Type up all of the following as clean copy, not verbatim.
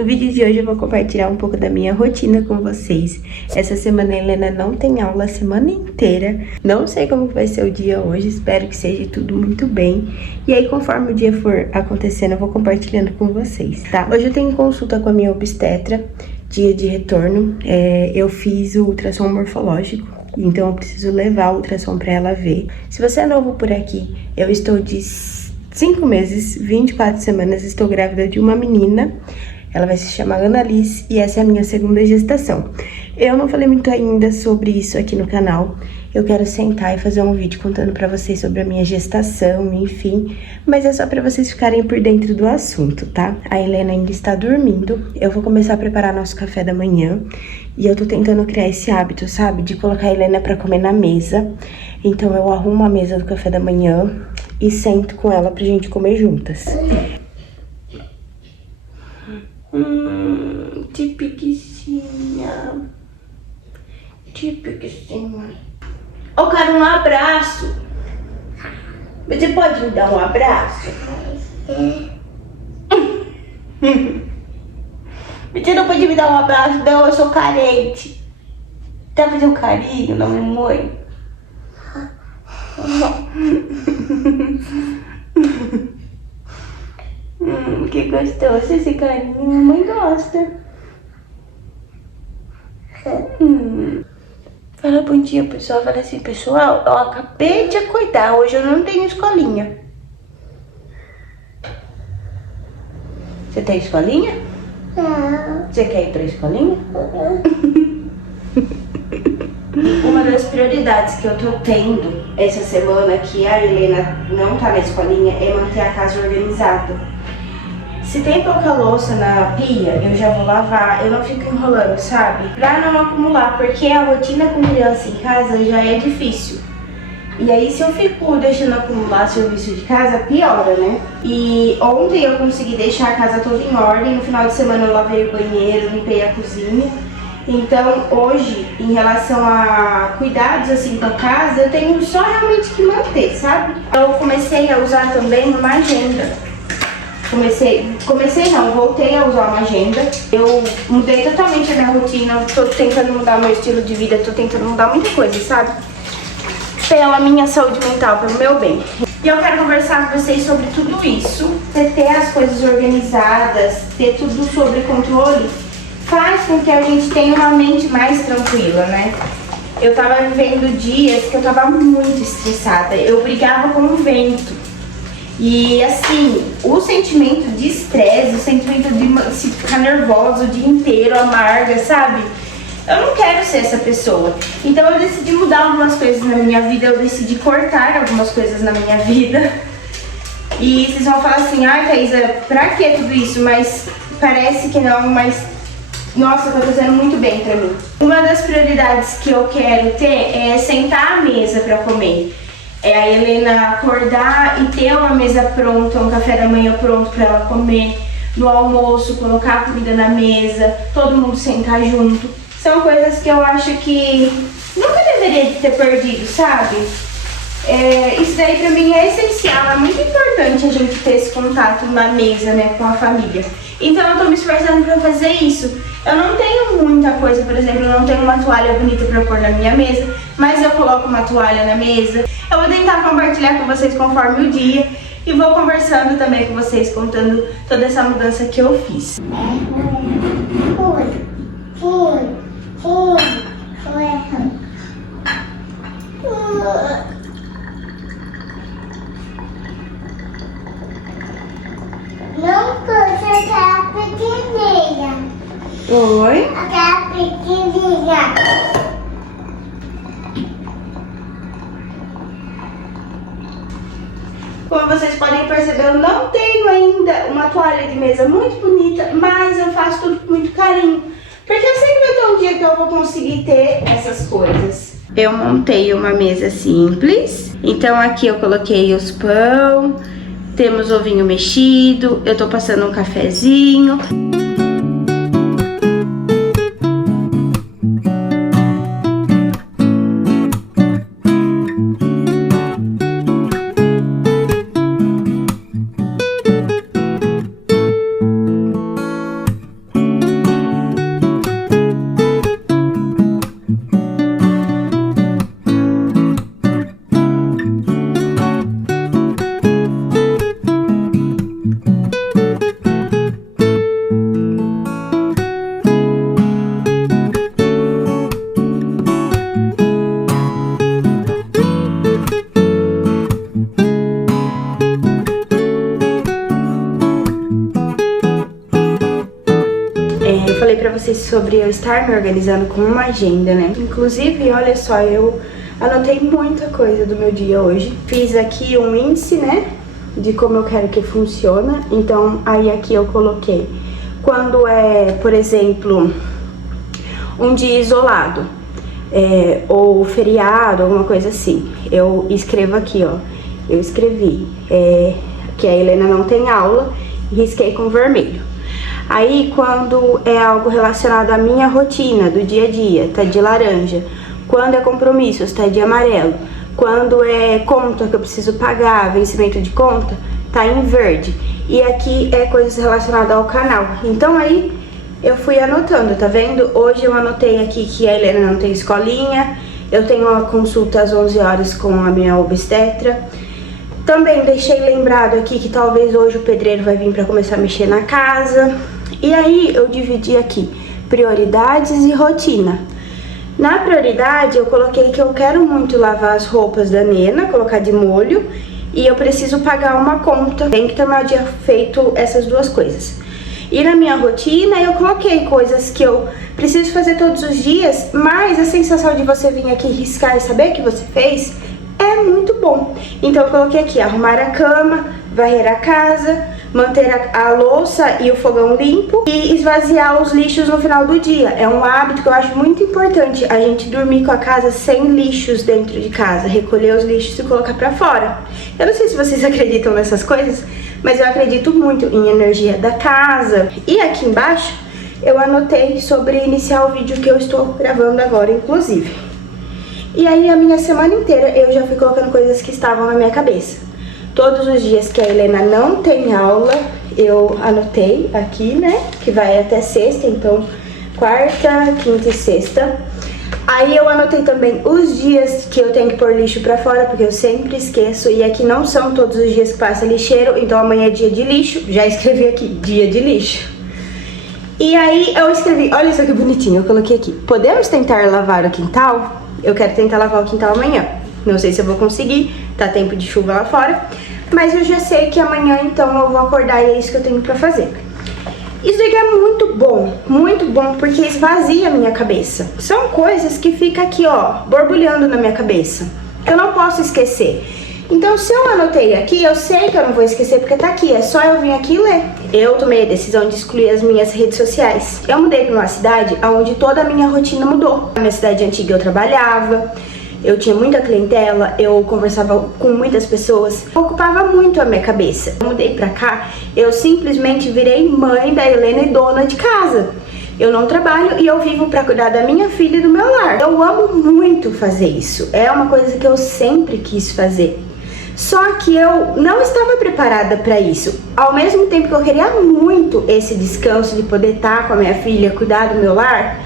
No vídeo de hoje eu vou compartilhar um pouco da minha rotina com vocês. Essa semana a Helena não tem aula a semana inteira. Não sei como vai ser o dia hoje, espero que seja tudo muito bem. E aí, conforme o dia for acontecendo, eu vou compartilhando com vocês, tá? Hoje eu tenho consulta com a minha obstetra, dia de retorno. Eu fiz o ultrassom morfológico, então eu preciso levar o ultrassom pra ela ver. Se você é novo por aqui, eu estou de 5 meses, 24 semanas, estou grávida de uma menina. Ela vai se chamar Annalise e essa é a minha segunda gestação. Eu não falei muito ainda sobre isso aqui no canal. Eu quero sentar e fazer um vídeo contando pra vocês sobre a minha gestação, enfim. Mas é só pra vocês ficarem por dentro do assunto, tá? A Helena ainda está dormindo. Eu vou começar a preparar nosso café da manhã. E eu tô tentando criar esse hábito, sabe? De colocar a Helena pra comer na mesa. Então eu arrumo a mesa do café da manhã e sento com ela pra gente comer juntas. Que preguicinha. Que preguicinha. Eu quero um abraço. Você pode me dar um abraço? Você não pode me dar um abraço, não, eu sou carente. Tá fazendo carinho na minha mãe? Que gostoso esse carinho, minha mãe gosta. Fala bom dia, pessoal. Fala assim, pessoal, eu acabei de acordar. Hoje eu não tenho escolinha. Você tem escolinha? Não. Você quer ir pra escolinha? Uma das prioridades que eu tô tendo essa semana, que a Helena não tá na escolinha, é manter a casa organizada. Se tem pouca louça na pia, eu já vou lavar, eu não fico enrolando, sabe? Pra não acumular, porque a rotina com criança em casa já é difícil. E aí se eu fico deixando acumular serviço de casa, piora, né? E ontem eu consegui deixar a casa toda em ordem, no final de semana eu lavei o banheiro, limpei a cozinha. Então hoje, em relação a cuidados assim com a casa, eu tenho só realmente que manter, sabe? Eu comecei a usar também uma agenda. Voltei a usar uma agenda. Eu mudei totalmente a minha rotina, tô tentando mudar o meu estilo de vida, tô tentando mudar muita coisa, sabe? Pela minha saúde mental, pelo meu bem. E eu quero conversar com vocês sobre tudo isso. Você ter as coisas organizadas, ter tudo sob controle, faz com que a gente tenha uma mente mais tranquila, né? Eu tava vivendo dias que eu tava muito estressada, eu brigava com o vento. E assim, o sentimento de estresse, o sentimento de se ficar nervosa o dia inteiro, amarga, sabe? Eu não quero ser essa pessoa. Então eu decidi mudar algumas coisas na minha vida, eu decidi cortar algumas coisas na minha vida. E vocês vão falar assim, ai Thaisa, pra que tudo isso? Mas parece que não, mas nossa, tá fazendo muito bem pra mim. Uma das prioridades que eu quero ter é sentar à mesa pra comer. É a Helena acordar e ter uma mesa pronta, um café da manhã pronto pra ela comer. No almoço, colocar a comida na mesa, todo mundo sentar junto. São coisas que eu acho que nunca deveria ter perdido, sabe? Isso daí pra mim é essencial, é muito importante a gente ter esse contato na mesa, né, com a família. Então eu tô me esforçando pra fazer isso. Eu não tenho muita coisa, por exemplo, eu não tenho uma toalha bonita pra pôr na minha mesa, mas eu coloco uma toalha na mesa. Eu vou tentar compartilhar com vocês conforme o dia e vou conversando também com vocês, contando toda essa mudança que eu fiz. Não puxa aquela pequenininha. Oi? Aquela pequenininha. Como vocês podem perceber, eu não tenho ainda uma toalha de mesa muito bonita, mas eu faço tudo com muito carinho. Porque eu sempre vai ter um dia que eu vou conseguir ter essas coisas. Eu montei uma mesa simples, então aqui eu coloquei os pão, temos ovinho mexido, eu tô passando um cafezinho. Eu falei pra vocês sobre eu estar me organizando com uma agenda, né? Inclusive, olha só, eu anotei muita coisa do meu dia hoje. Fiz aqui um índice, né, de como eu quero que funcione. Então, aí aqui eu coloquei quando é, por exemplo, um dia isolado, ou feriado, alguma coisa assim. Eu escrevo aqui, ó. Eu escrevi que a Helena não tem aula e risquei com vermelho. Aí, quando é algo relacionado à minha rotina do dia a dia, tá de laranja. Quando é compromissos, tá de amarelo. Quando é conta que eu preciso pagar, vencimento de conta, tá em verde. E aqui é coisas relacionadas ao canal. Então aí eu fui anotando, tá vendo? Hoje eu anotei aqui que a Helena não tem escolinha. Eu tenho uma consulta às 11 horas com a minha obstetra. Também deixei lembrado aqui que talvez hoje o pedreiro vai vir pra começar a mexer na casa. E aí eu dividi aqui prioridades e rotina. Na prioridade eu coloquei que eu quero muito lavar as roupas da Nena, colocar de molho, e eu preciso pagar uma conta. Tem que terminar o dia feito essas duas coisas. E na minha rotina eu coloquei coisas que eu preciso fazer todos os dias, mas a sensação de você vir aqui riscar e saber que você fez é muito bom. Então eu coloquei aqui arrumar a cama, varrer a casa, manter a louça e o fogão limpo e esvaziar os lixos no final do dia. É um hábito que eu acho muito importante, a gente dormir com a casa sem lixos dentro de casa, recolher os lixos e colocar pra fora. Eu não sei se vocês acreditam nessas coisas, mas eu acredito muito em energia da casa. E aqui embaixo eu anotei sobre iniciar o vídeo que eu estou gravando agora, inclusive. E aí a minha semana inteira eu já fui colocando coisas que estavam na minha cabeça. Todos os dias que a Helena não tem aula, eu anotei aqui, né, que vai até sexta, então quarta, quinta e sexta. Aí eu anotei também os dias que eu tenho que pôr lixo pra fora, porque eu sempre esqueço, e aqui não são todos os dias que passa lixeiro, então amanhã é dia de lixo, já escrevi aqui, dia de lixo. E aí eu escrevi, olha só que bonitinho, eu coloquei aqui, podemos tentar lavar o quintal? Eu quero tentar lavar o quintal amanhã. Não sei se eu vou conseguir, tá tempo de chuva lá fora, mas eu já sei que amanhã então eu vou acordar e é isso que eu tenho pra fazer. Isso daqui é muito bom, porque esvazia a minha cabeça. São coisas que ficam aqui, ó, borbulhando na minha cabeça. Eu não posso esquecer. Então, se eu anotei aqui, eu sei que eu não vou esquecer porque tá aqui. É só eu vir aqui e ler. Eu tomei a decisão de excluir as minhas redes sociais. Eu mudei pra uma cidade onde toda a minha rotina mudou. Na minha cidade antiga eu trabalhava, eu tinha muita clientela, eu conversava com muitas pessoas, ocupava muito a minha cabeça. Eu mudei pra cá, eu simplesmente virei mãe da Helena e dona de casa. Eu não trabalho e eu vivo pra cuidar da minha filha e do meu lar. Eu amo muito fazer isso, é uma coisa que eu sempre quis fazer. Só que eu não estava preparada para isso. Ao mesmo tempo que eu queria muito esse descanso de poder estar com a minha filha, cuidar do meu lar,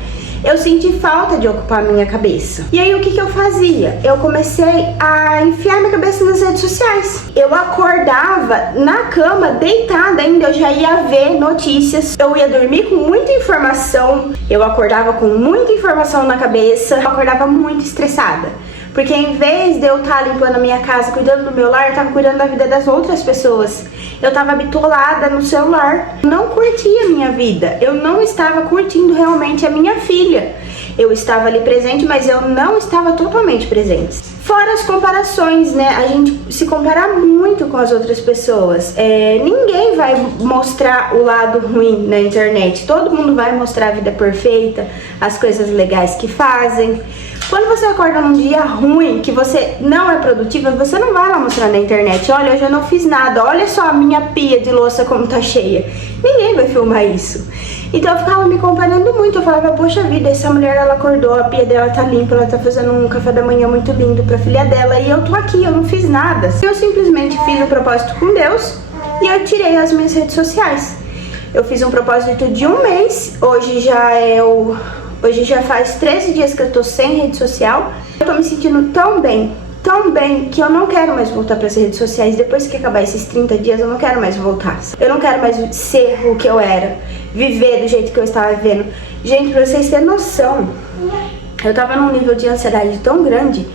eu senti falta de ocupar a minha cabeça. E aí o que eu fazia? Eu comecei a enfiar minha cabeça nas redes sociais. Eu acordava na cama, deitada ainda, eu já ia ver notícias. Eu ia dormir com muita informação, eu acordava com muita informação na cabeça, eu acordava muito estressada. Porque em vez de eu estar limpando a minha casa, cuidando do meu lar, eu tava cuidando da vida das outras pessoas. Eu tava bitolada no celular. Não curtia a minha vida. Eu não estava curtindo realmente a minha filha. Eu estava ali presente, mas eu não estava totalmente presente. Fora as comparações, né? A gente se compara muito com as outras pessoas. Ninguém vai mostrar o lado ruim na internet. Todo mundo vai mostrar a vida perfeita, as coisas legais que fazem. Quando você acorda num dia ruim, que você não é produtiva, você não vai lá mostrar na internet. Olha, hoje eu não fiz nada, olha só a minha pia de louça como tá cheia. Ninguém vai filmar isso. Então eu ficava me comparando muito, eu falava, poxa vida, essa mulher, ela acordou, a pia dela tá limpa, ela tá fazendo um café da manhã muito lindo pra filha dela, e eu tô aqui, eu não fiz nada. Eu simplesmente fiz um propósito com Deus e eu tirei as minhas redes sociais. Eu fiz um propósito de um mês, hoje já faz 13 dias que eu tô sem rede social. Eu tô me sentindo tão bem, que eu não quero mais voltar para as redes sociais. Depois que acabar esses 30 dias, eu não quero mais voltar. Eu não quero mais ser o que eu era, viver do jeito que eu estava vivendo. Gente, pra vocês terem noção, eu tava num nível de ansiedade tão grande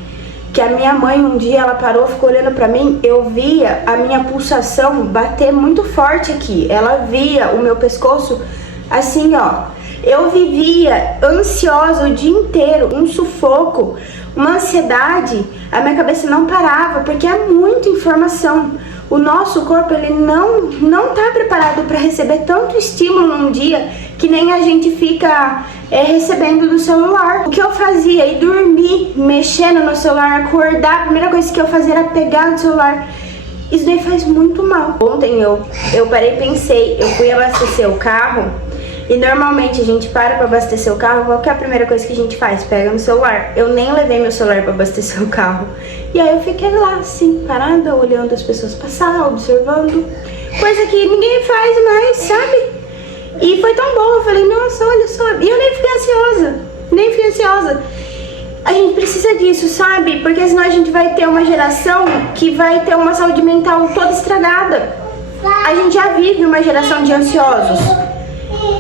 que a minha mãe um dia, ela parou, ficou olhando pra mim, eu via a minha pulsação bater muito forte aqui. Ela via o meu pescoço Assim, ó, eu vivia ansiosa o dia inteiro, um sufoco, uma ansiedade, a minha cabeça não parava, porque é muita informação. O nosso corpo, ele não tá preparado para receber tanto estímulo num dia, que nem a gente fica recebendo do celular. O que eu fazia? Ir dormir, mexendo no celular, acordar, a primeira coisa que eu fazia era pegar no celular. Isso daí faz muito mal. Ontem eu parei e pensei, eu fui abastecer o carro, e normalmente a gente para abastecer o carro, qual que é a primeira coisa que a gente faz? Pega no celular. Eu nem levei meu celular para abastecer o carro. E aí eu fiquei lá, assim, parada, olhando as pessoas passar, observando. Coisa que ninguém faz mais, sabe? E foi tão bom, eu falei, nossa, olha só. E eu nem fiquei ansiosa. A gente precisa disso, sabe? Porque senão a gente vai ter uma geração que vai ter uma saúde mental toda estragada. A gente já vive uma geração de ansiosos.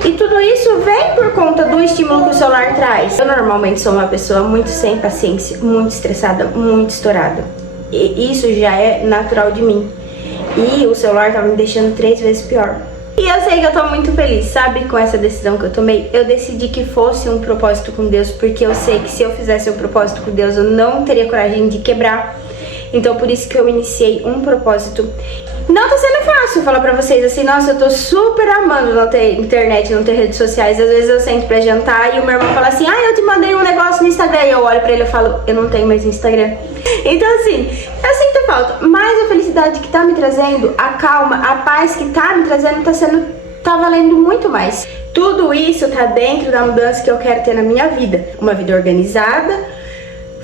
E tudo isso vem por conta do estímulo que o celular traz. Eu normalmente sou uma pessoa muito sem paciência, muito estressada, muito estourada. E isso já é natural de mim. E o celular tá me deixando 3 vezes pior. E eu sei que eu tô muito feliz, sabe, com essa decisão que eu tomei. Eu decidi que fosse um propósito com Deus, porque eu sei que se eu fizesse um propósito com Deus, eu não teria coragem de quebrar. Então por isso que eu iniciei um propósito. Não tá sendo fácil falar pra vocês assim, nossa, eu tô super amando não ter internet, não ter redes sociais. Às vezes eu sento pra jantar e o meu irmão fala assim, eu te mandei um negócio no Instagram. E eu olho pra ele e falo, eu não tenho mais Instagram. Então assim, eu sinto falta. Mas a felicidade que tá me trazendo, a calma, a paz que tá me trazendo, tá valendo muito mais. Tudo isso tá dentro da mudança que eu quero ter na minha vida. Uma vida organizada,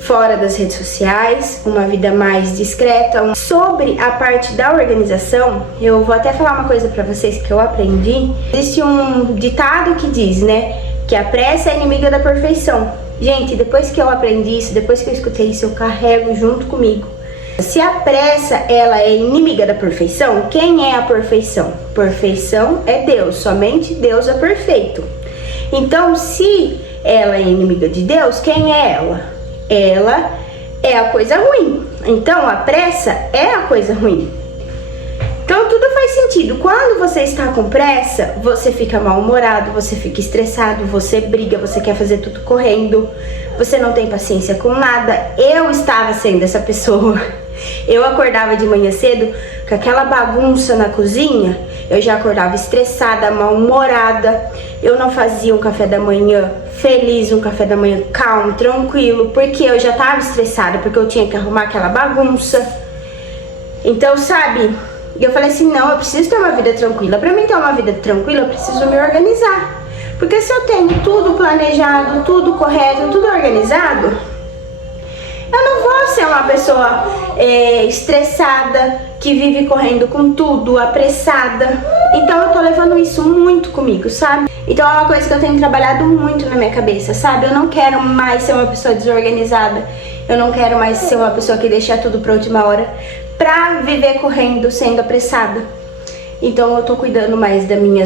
fora das redes sociais, uma vida mais discreta. Sobre a parte da organização, eu vou até falar uma coisa pra vocês que eu aprendi. Existe um ditado que diz, né, que a pressa é inimiga da perfeição. Gente, depois que eu aprendi isso, depois que eu escutei isso, eu carrego junto comigo. Se a pressa, ela é inimiga da perfeição, quem é a perfeição? Perfeição é Deus, somente Deus é perfeito. Então, se ela é inimiga de Deus, quem é ela? Ela é a coisa ruim. Então a pressa é a coisa ruim. Então tudo faz sentido. Quando você está com pressa, você fica mal-humorado, você fica estressado, você briga, você quer fazer tudo correndo, você não tem paciência com nada. Eu estava sendo essa pessoa. Eu acordava de manhã cedo com aquela bagunça na cozinha. Eu já acordava estressada, mal-humorada. Eu não fazia um café da manhã feliz, um café da manhã calmo, tranquilo, porque eu já tava estressada, porque eu tinha que arrumar aquela bagunça. Então, sabe, eu falei assim, não, eu preciso ter uma vida tranquila. Pra mim ter uma vida tranquila, eu preciso me organizar. Porque se eu tenho tudo planejado, tudo correto, tudo organizado, eu não vou ser uma pessoa estressada, que vive correndo com tudo, apressada. Então eu tô levando isso muito comigo, sabe? Então é uma coisa que eu tenho trabalhado muito na minha cabeça, sabe? Eu não quero mais ser uma pessoa desorganizada. Eu não quero mais ser uma pessoa que deixa tudo pra última hora pra viver correndo, sendo apressada. Então eu tô cuidando mais da minha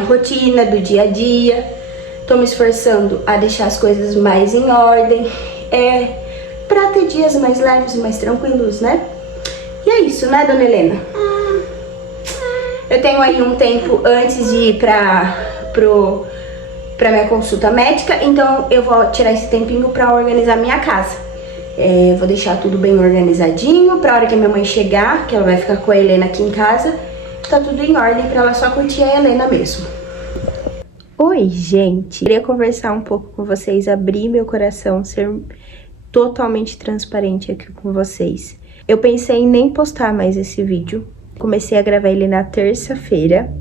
rotina, do dia a dia. Tô me esforçando a deixar as coisas mais em ordem. Pra ter dias mais leves e mais tranquilos, né? E é isso, né, dona Helena? Eu tenho aí um tempo antes de ir pra minha consulta médica, então eu vou tirar esse tempinho pra organizar minha casa. Vou deixar tudo bem organizadinho, pra hora que a minha mãe chegar, que ela vai ficar com a Helena aqui em casa, tá tudo em ordem pra ela só curtir a Helena mesmo. Oi, gente! Queria conversar um pouco com vocês, abrir meu coração, ser totalmente transparente aqui com vocês. Eu pensei em nem postar mais esse vídeo. Comecei a gravar ele na terça-feira.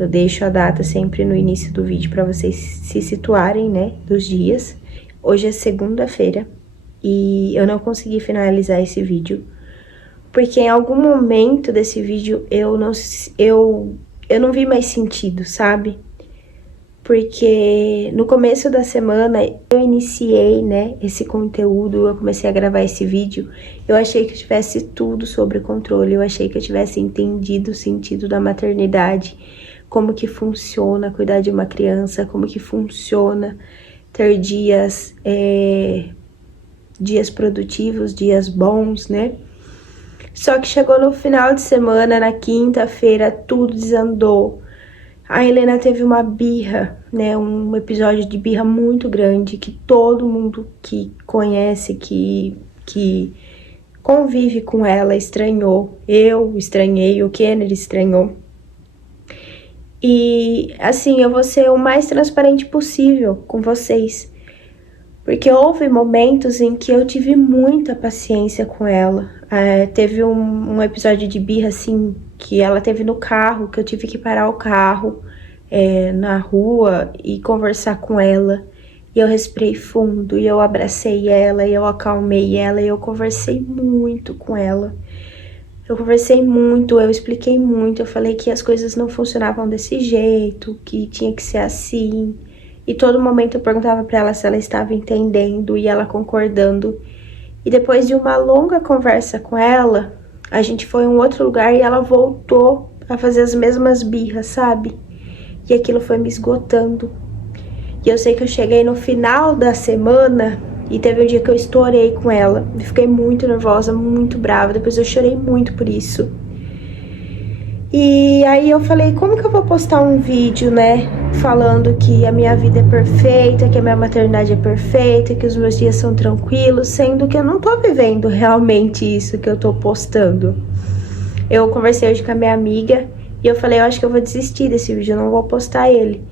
Eu deixo a data sempre no início do vídeo para vocês se situarem, né, dos dias. Hoje é segunda-feira e eu não consegui finalizar esse vídeo porque em algum momento desse vídeo eu não vi mais sentido, sabe? Porque no começo da semana eu iniciei, né, esse conteúdo, eu comecei a gravar esse vídeo, eu achei que eu tivesse tudo sob controle, eu achei que eu tivesse entendido o sentido da maternidade, como que funciona cuidar de uma criança, como que funciona ter dias produtivos, dias bons, né? Só que chegou no final de semana, na quinta-feira, tudo desandou. A Helena teve uma birra, né, um episódio de birra muito grande, que todo mundo que conhece, que convive com ela estranhou. Eu estranhei, o Kennedy estranhou. E assim, eu vou ser o mais transparente possível com vocês, porque houve momentos em que eu tive muita paciência com ela. Teve um episódio de birra, assim, que ela teve no carro, que eu tive que parar o carro na rua e conversar com ela. E eu respirei fundo, e eu abracei ela, e eu acalmei ela, e eu conversei muito com ela. Eu conversei muito, eu expliquei muito, eu falei que as coisas não funcionavam desse jeito, que tinha que ser assim. E todo momento eu perguntava pra ela se ela estava entendendo e ela concordando. E depois de uma longa conversa com ela, a gente foi em um outro lugar e ela voltou a fazer as mesmas birras, sabe? E aquilo foi me esgotando. E eu sei que eu cheguei no final da semana e teve um dia que eu estourei com ela. Eu fiquei muito nervosa, muito brava. Depois eu chorei muito por isso. E aí eu falei, como que eu vou postar um vídeo, né? Falando que a minha vida é perfeita, que a minha maternidade é perfeita, que os meus dias são tranquilos, sendo que eu não tô vivendo realmente isso que eu tô postando. Eu conversei hoje com a minha amiga e eu falei, eu acho que eu vou desistir desse vídeo, eu não vou postar ele.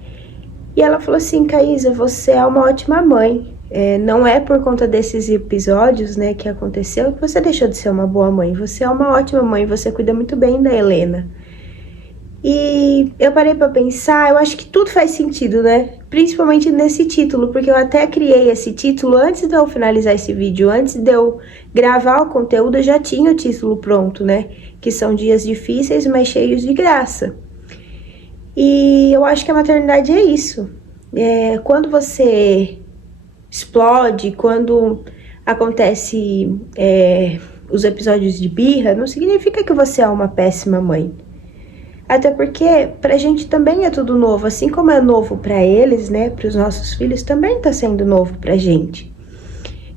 E ela falou assim, Caísa, você é uma ótima mãe. Não é por conta desses episódios, né, que aconteceu, que você deixou de ser uma boa mãe. Você é uma ótima mãe, você cuida muito bem da Helena. E eu parei pra pensar, eu acho que tudo faz sentido, né? Principalmente nesse título, porque eu até criei esse título antes de eu finalizar esse vídeo. Antes de eu gravar o conteúdo, eu já tinha o título pronto, né? Que são dias difíceis, mas cheios de graça. E eu acho que a maternidade é isso. Quando você explode, quando acontece os episódios de birra, não significa que você é uma péssima mãe. Até porque pra gente também é tudo novo, assim como é novo pra eles, né, pros nossos filhos, também tá sendo novo pra gente.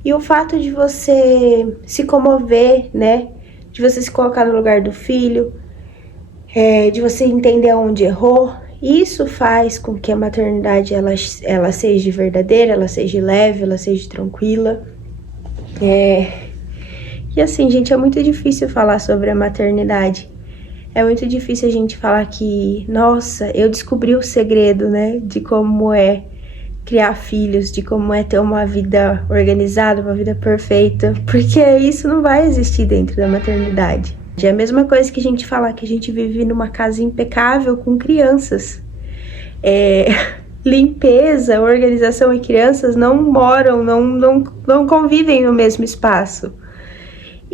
E o fato de você se comover, né, de você se colocar no lugar do filho, de você entender onde errou, isso faz com que a maternidade ela seja verdadeira, ela seja leve, ela seja tranquila. E assim, gente, é muito difícil falar sobre a maternidade. É muito difícil a gente falar que, nossa, eu descobri o segredo, né, de como é criar filhos, de como é ter uma vida organizada, uma vida perfeita, porque isso não vai existir dentro da maternidade. É a mesma coisa que a gente falar que a gente vive numa casa impecável com crianças. Limpeza, organização e crianças não moram, não convivem no mesmo espaço.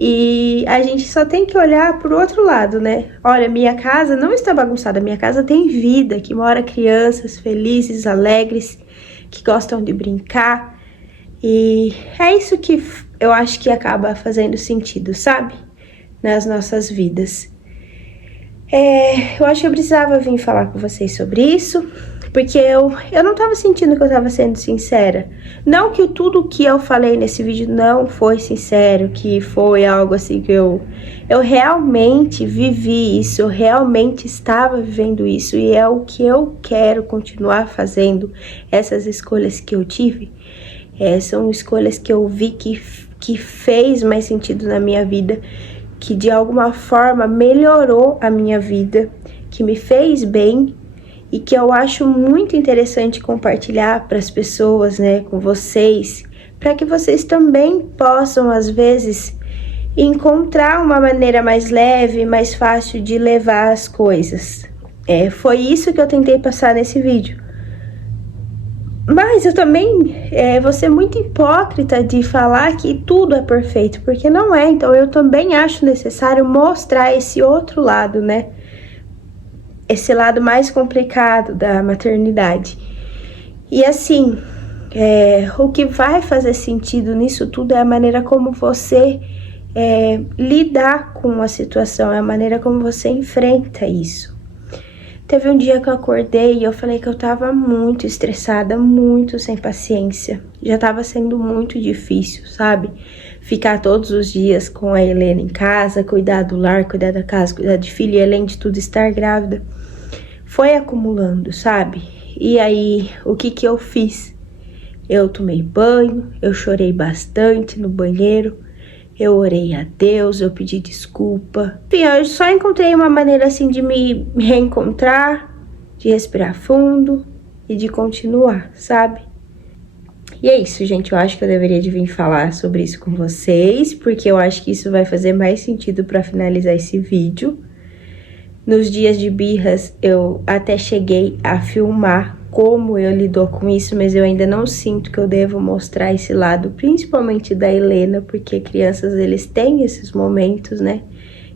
E a gente só tem que olhar pro outro lado, né? Olha, minha casa não está bagunçada, minha casa tem vida, que mora crianças felizes, alegres, que gostam de brincar. E é isso que eu acho que acaba fazendo sentido, sabe? Nas nossas vidas. Eu acho que eu precisava vir falar com vocês sobre isso, porque eu não tava sentindo que eu tava sendo sincera. Não que tudo que eu falei nesse vídeo não foi sincero, que foi algo assim que eu realmente vivi isso, eu realmente estava vivendo isso, e é o que eu quero continuar fazendo. Essas escolhas que eu tive, são escolhas que eu vi que fez mais sentido na minha vida, que de alguma forma melhorou a minha vida, que me fez bem, e que eu acho muito interessante compartilhar para as pessoas, né, com vocês, para que vocês também possam, às vezes, encontrar uma maneira mais leve, mais fácil de levar as coisas. Foi isso que eu tentei passar nesse vídeo. Mas eu também vou ser muito hipócrita de falar que tudo é perfeito, porque não é. Então eu também acho necessário mostrar esse outro lado, né? Esse lado mais complicado da maternidade. E assim, o que vai fazer sentido nisso tudo é a maneira como você lidar com a situação, é a maneira como você enfrenta isso. Teve um dia que eu acordei e eu falei que eu tava muito estressada, muito sem paciência. Já tava sendo muito difícil, sabe? Ficar todos os dias com a Helena em casa, cuidar do lar, cuidar da casa, cuidar de filho e além de tudo estar grávida. foi acumulando, sabe? E aí, o que que eu fiz? Eu tomei banho, eu chorei bastante no banheiro, eu orei a Deus, eu pedi desculpa. Enfim, eu só encontrei uma maneira assim de me reencontrar, de respirar fundo e de continuar, sabe? E é isso, gente, eu acho que eu deveria de vir falar sobre isso com vocês, porque eu acho que isso vai fazer mais sentido para finalizar esse vídeo. Nos dias de birras, eu até cheguei a filmar como eu lido com isso, mas eu ainda não sinto que eu devo mostrar esse lado, principalmente da Helena, porque crianças, eles têm esses momentos, né?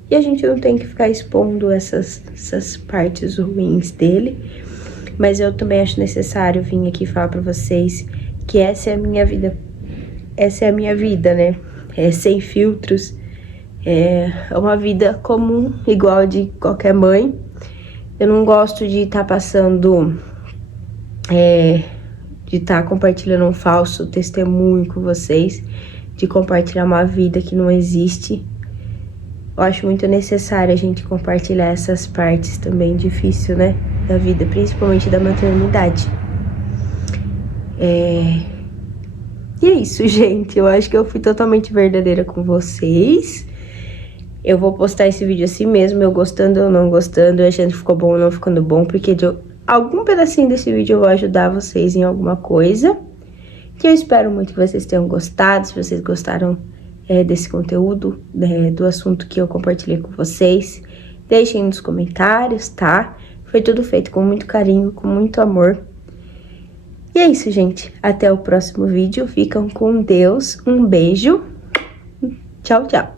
E a gente não tem que ficar expondo essas partes ruins dele. Mas eu também acho necessário vir aqui falar pra vocês que essa é a minha vida. Essa é a minha vida, né? É sem filtros. É uma vida comum, igual a de qualquer mãe. Eu não gosto de estar passando... de estar compartilhando um falso testemunho com vocês. De compartilhar uma vida que não existe. Eu acho muito necessário a gente compartilhar essas partes também difíceis, né? Da vida, principalmente da maternidade. E é isso, gente. Eu acho que eu fui totalmente verdadeira com vocês. Eu vou postar esse vídeo assim mesmo, eu gostando ou não gostando, achando que ficou bom ou não ficando bom, porque de algum pedacinho desse vídeo eu vou ajudar vocês em alguma coisa. Que eu espero muito que vocês tenham gostado, se vocês gostaram desse conteúdo, do assunto que eu compartilhei com vocês. Deixem nos comentários, tá? Foi tudo feito com muito carinho, com muito amor. E é isso, gente. Até o próximo vídeo. Ficam com Deus. Um beijo. Tchau, tchau.